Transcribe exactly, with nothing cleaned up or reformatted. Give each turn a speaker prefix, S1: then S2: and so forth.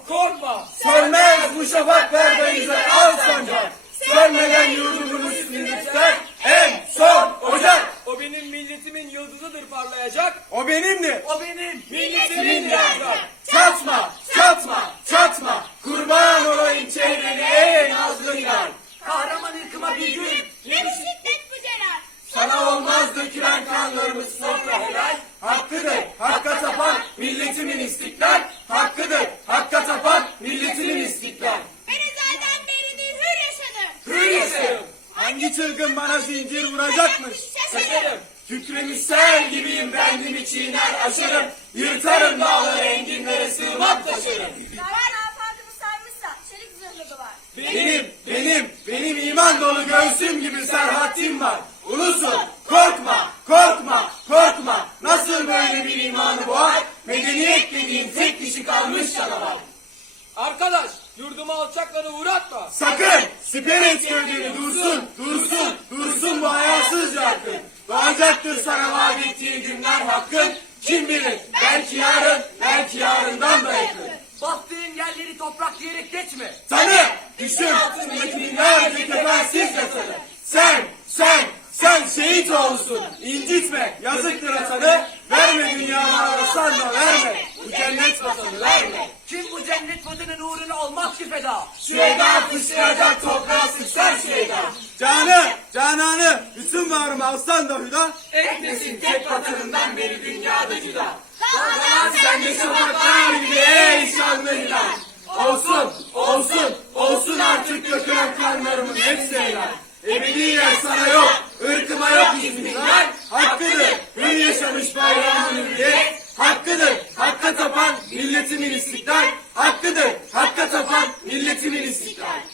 S1: korkma.
S2: Sönmez bu şafaklarda yüzer al sancak. Sönmeden yurdumun üstünde tüter en son ocak.
S1: O benim milletimin yıldızıdır parlayacak.
S2: O benimdir.
S1: O benim milletimin yıldızı.
S2: Çatma, çatma, çatma. Kurban olayım çevreni ey nazlı hilal.
S1: Kahraman ırkıma bir gün.
S3: Ne bu şiddet bu celal?
S2: Sana olmaz dökülen kanlarımız sofra helal. Hakkıdır, hakka tapan milletimin istiklal. Hakkıdır, hakka tapan milletimin istiklal.
S3: Ben ezelden beridir hür yaşadım.
S2: Hür yaşayım. Hangi çılgın bana zincir vuracakmış?
S3: Şaşarım.
S2: Kükremiş sel gibiyim bendimi çiğner aşarım. Yırtarım dağları enginlere sığmak taşırım.
S3: Zaten afakını sarmışsa çelik zırhlı var.
S2: Benim, benim, benim iman dolu göğsüm gibi serhatim var. Ulusun, korkma, korkma, korkma. Nasıl böyle bir imanı boğar? Medeniyet dediğin tek kişi kalmış canavar.
S1: Arkadaş, yurdumu alçaklara uğratma.
S2: Sakın, siper et gövdeni dursun, dursun, dursun bu hayasızca hakkın. Doğacaktır sana vaat ettiği günler hakkın. Kim bilir, belki yarın, belki yarından da yakın.
S1: Bastığın yerleri toprak diyerek geçme.
S2: Tanı, düşün altındaki binlerce kefensiz yatanı. Sen, sen, sen şehit oğlusun. İncitme, yazıktır atanı. Verme dünyalar arasan da verme. Bu cennet vatanı verme.
S1: Kim bu cennet vatanın uğruna olmaz ki feda?
S2: Şu eda fışlayacak toprağa sıçsan şu eda. Canı, cananı, bütün varımı alsan da hüda.
S1: Ekmesin tek vatanından beri dünyada cüda.
S3: Dalgalan
S2: Sen de sokaklar gibi ey şanlı hilal. Olsun, olsun, olsun artık dökülen kanlarımın hepsi helal. Ebediyen sana yok, ırkıma yok izmihlal. Hakkıdır, hür yaşamış bayrağımın hürriyet. Hakkıdır, hakka tapan milletimin istiklal. Hakkıdır, hakka tapan milletimin istiklal.